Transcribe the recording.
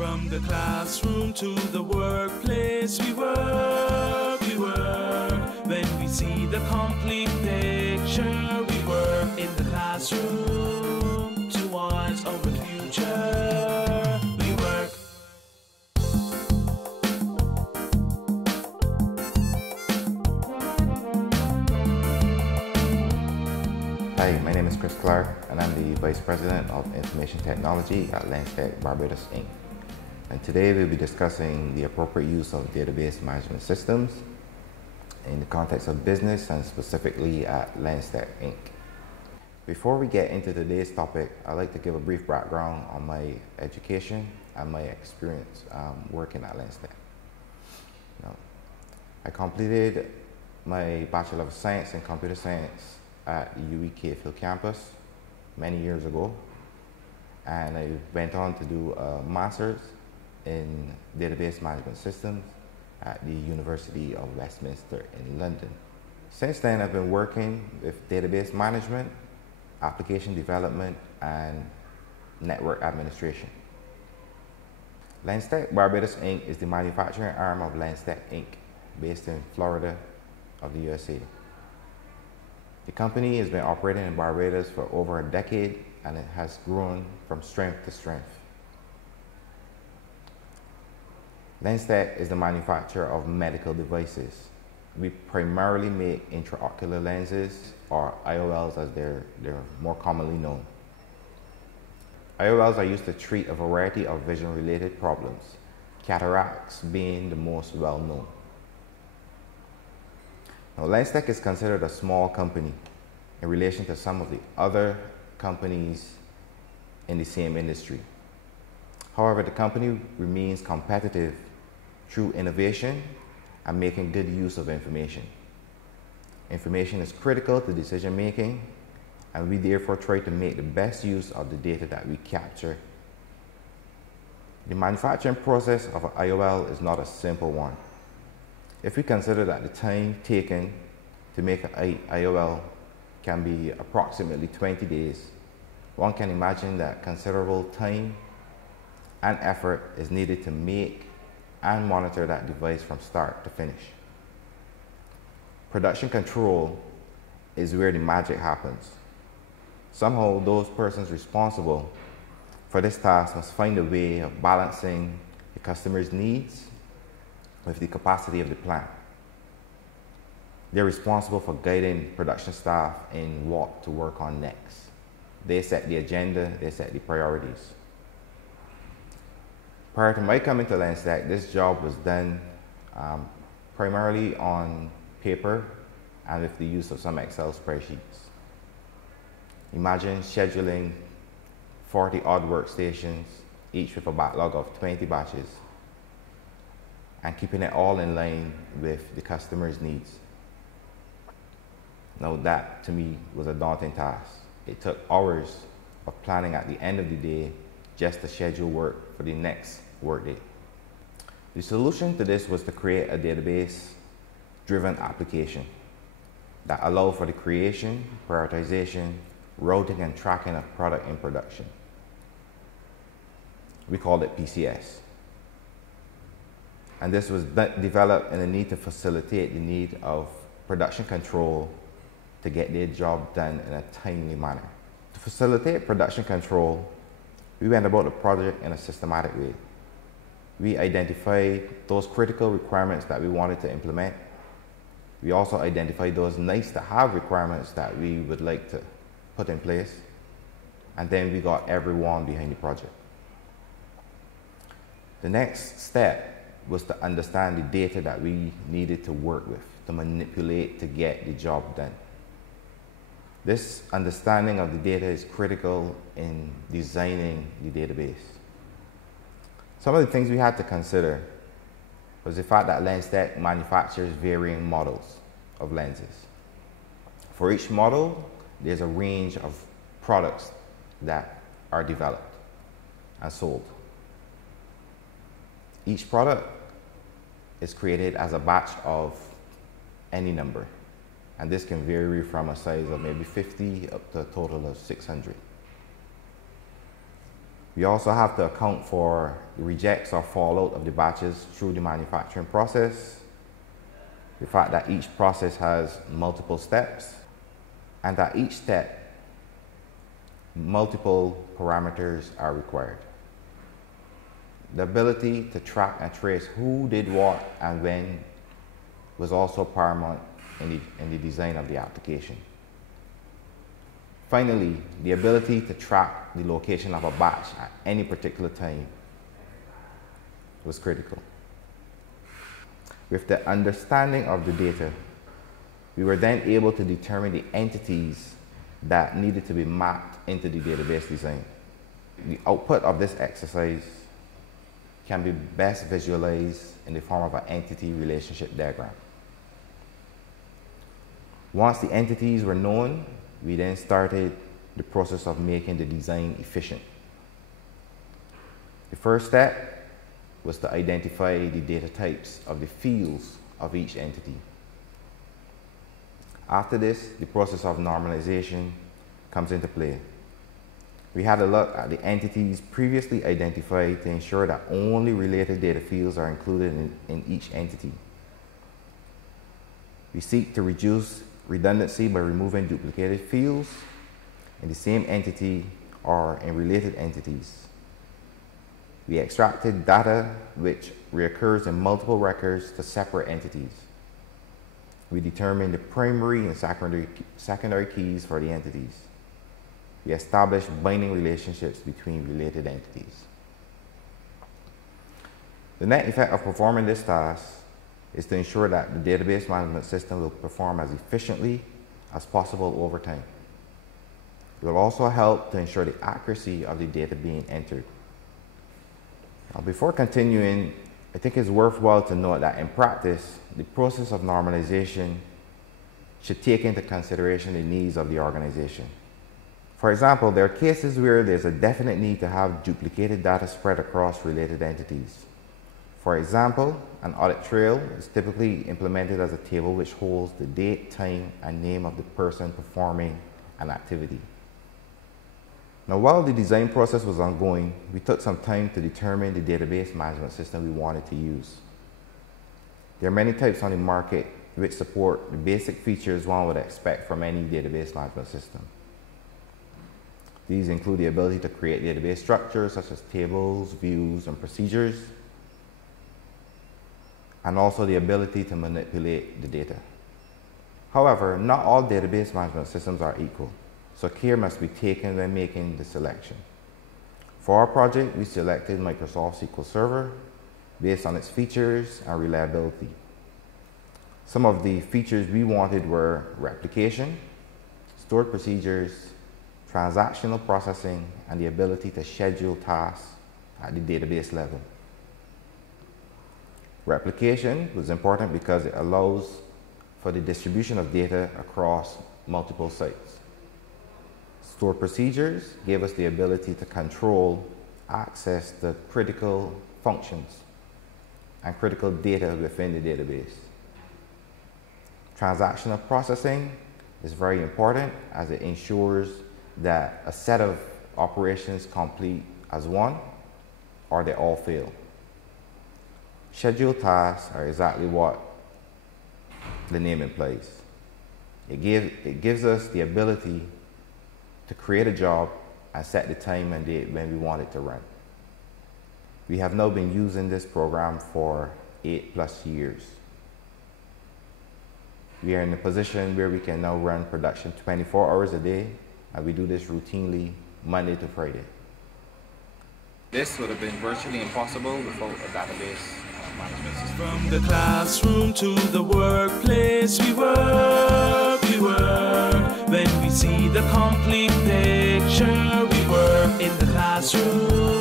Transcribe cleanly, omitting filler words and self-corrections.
From the classroom to the workplace, we work, we work. When we see the complete picture, we work in the classroom towards our future. We work. Hi, my name is Chris Clark, and I'm the Vice President of Information Technology at LensTech Barbados, Inc. And today we'll be discussing the appropriate use of database management systems in the context of business and specifically at LensTech, Inc. Before we get into today's topic, I'd like to give a brief background on my education and my experience working at LensTech. I completed my Bachelor of Science in Computer Science at the UWE Field campus many years ago, and I went on to do a master's in database management systems at the University of Westminster in London. Since then, I've been working with database management, application development, and network administration. LensTech Barbados, Inc. is the manufacturing arm of LensTech, Inc., based in Florida of the USA. The company has been operating in Barbados for over a decade, and it has grown from strength to strength. LensTech is the manufacturer of medical devices. We primarily make intraocular lenses, or IOLs as they're more commonly known. IOLs are used to treat a variety of vision-related problems, cataracts being the most well-known. Now, LensTech is considered a small company in relation to some of the other companies in the same industry. However, the company remains competitive through innovation and making good use of information. Information is critical to decision making, and we therefore try to make the best use of the data that we capture. The manufacturing process of an IOL is not a simple one. If we consider that the time taken to make an IOL can be approximately 20 days, one can imagine that considerable time and effort is needed to make and monitor that device from start to finish. Production control is where the magic happens. Somehow, those persons responsible for this task must find a way of balancing the customer's needs with the capacity of the plant. They're responsible for guiding production staff in what to work on next. They set the agenda, they set the priorities. Prior to my coming to LensTech, this job was done primarily on paper and with the use of some Excel spreadsheets. Imagine scheduling 40-odd workstations, each with a backlog of 20 batches, and keeping it all in line with the customer's needs. Now that, to me, was a daunting task. It took hours of planning at the end of the day just to schedule work for the next workday. The solution to this was to create a database-driven application that allowed for the creation, prioritization, routing, and tracking of product in production. We called it PCS. And this was developed in a need to facilitate the need of production control to get their job done in a timely manner. To facilitate production control, we went about the project in a systematic way. We identified those critical requirements that we wanted to implement. We also identified those nice-to-have requirements that we would like to put in place. And then we got everyone behind the project. The next step was to understand the data that we needed to work with, to manipulate to get the job done. This understanding of the data is critical in designing the database. Some of the things we had to consider was the fact that LensTech manufactures varying models of lenses. For each model, there's a range of products that are developed and sold. Each product is created as a batch of any number, and this can vary from a size of maybe 50 up to a total of 600. We also have to account for the rejects or fallout of the batches through the manufacturing process, the fact that each process has multiple steps, and at each step, multiple parameters are required. The ability to track and trace who did what and when was also paramount in the design of the application. Finally, the ability to track the location of a batch at any particular time was critical. With the understanding of the data, we were then able to determine the entities that needed to be mapped into the database design. The output of this exercise can be best visualized in the form of an entity relationship diagram. Once the entities were known, we then started the process of making the design efficient. The first step was to identify the data types of the fields of each entity. After this, the process of normalization comes into play. We had a look at the entities previously identified to ensure that only related data fields are included in each entity. We seek to reduce redundancy by removing duplicated fields in the same entity or in related entities. We extracted data which reoccurs in multiple records to separate entities. We determined the primary and secondary keys for the entities. We established binding relationships between related entities. The net effect of performing this task is to ensure that the database management system will perform as efficiently as possible over time. It will also help to ensure the accuracy of the data being entered. Now, before continuing, I think it's worthwhile to note that in practice, the process of normalization should take into consideration the needs of the organization. For example, there are cases where there's a definite need to have duplicated data spread across related entities. For example, an audit trail is typically implemented as a table which holds the date, time, and name of the person performing an activity. Now, while the design process was ongoing, we took some time to determine the database management system we wanted to use. There are many types on the market which support the basic features one would expect from any database management system. These include the ability to create database structures such as tables, views, and procedures, and also the ability to manipulate the data. However, not all database management systems are equal, so care must be taken when making the selection. For our project, we selected Microsoft SQL Server based on its features and reliability. Some of the features we wanted were replication, stored procedures, transactional processing, and the ability to schedule tasks at the database level. Replication was important because it allows for the distribution of data across multiple sites. Stored procedures gave us the ability to control access to critical functions and critical data within the database. Transactional processing is very important as it ensures that a set of operations complete as one or they all fail. Scheduled tasks are exactly what the name implies. It gives us the ability to create a job and set the time and date when we want it to run. We have now been using this program for 8+ years. We are in a position where we can now run production 24 hours a day, and we do this routinely Monday to Friday. This would have been virtually impossible without a database management system. From the classroom to the workplace, we work. When we see the complete picture, we work in the classroom.